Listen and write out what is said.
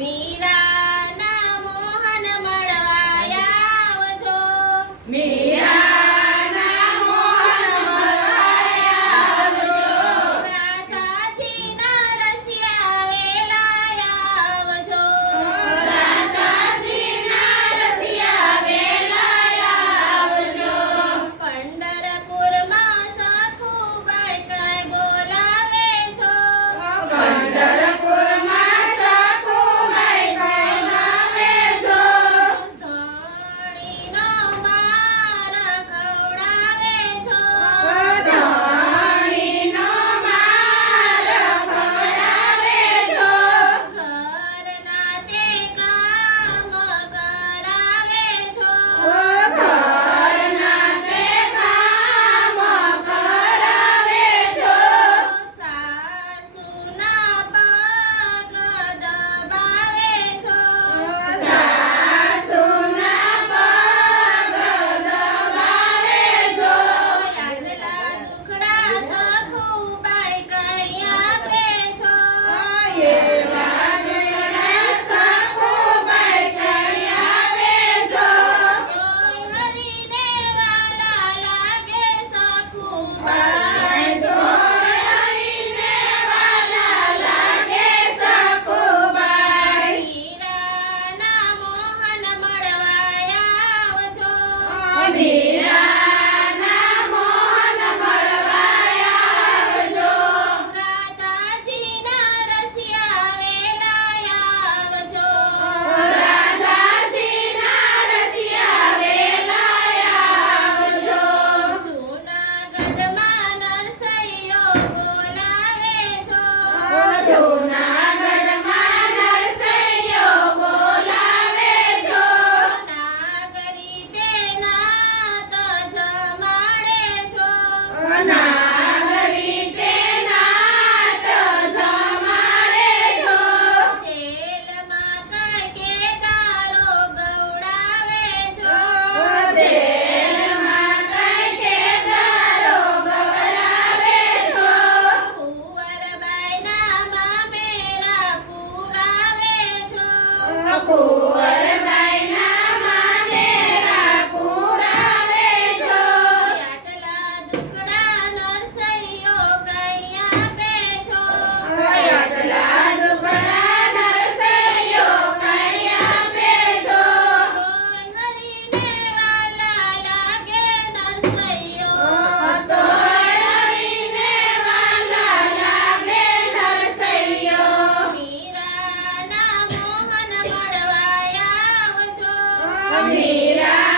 મીરાના મોહન મળવા આવજો. મીરાના મોહન મળવા આવજો. રાધાજીના રસિયા વેલા આવજો. રાધાજીના રસિયા વેલા આવજો. પંઢરપુરમાં સખુબાઈ કાંઈ બોલાવે છો. પંઢરપુરમાં સખુબાઈ બોલાવે છો. ધણીનો માર ખવડાવે છો. ધણીનો માર ખવડાવે છો. ઘરના તે કામ કરાવે છો. ઘરના તે કામ કરાવે છો. સાસુના પગ દબાવે છો. સાસુના પગ દબાવે છો. આટલા દુખડા સખુબાઈ કઈ આપે છો. એવા દુખડા સખુબાઈ કઈ આપે છો. તોય હરીને વાલા લાગે સખુબાઈ. તો હરીને વાલા લાગે સખુબાઈ. મીરાના મોહન મળવા આવજો. મીરાના મોહન મળવા આવજો. રાધાજીના રસિયા વેલા આવજો. રાધાજીના રસિયા વેલા આવજો. જૂનાગઢમાં નરસૈયો બોલાવે છો. જૂનાગઢમાં નરસૈયો બોલાવે છો. નાગરી તે નાત જમાડે છો. નાગરી તે નાત જમાડે છો. જેલમાં કઈ કેદારો ગવડાવે છો. જેલમાં કઈ કેદારો ગવડાવે છો. કુંવરબાઈના મામેરા પુરાવે છો. કુંવરબાઈના મામેરા પુરાવે છો. આટલા દુખડા નરસૈયો કઈ આપે છો. આટલા દુખડા નરસૈયો કઈ આપે છો. તોય હરીને વાલા લાગે નરસૈયો. તોય હરીને વાલા લાગે નરસૈયો. મીરાના મોહન મળવા આવજો. મીરા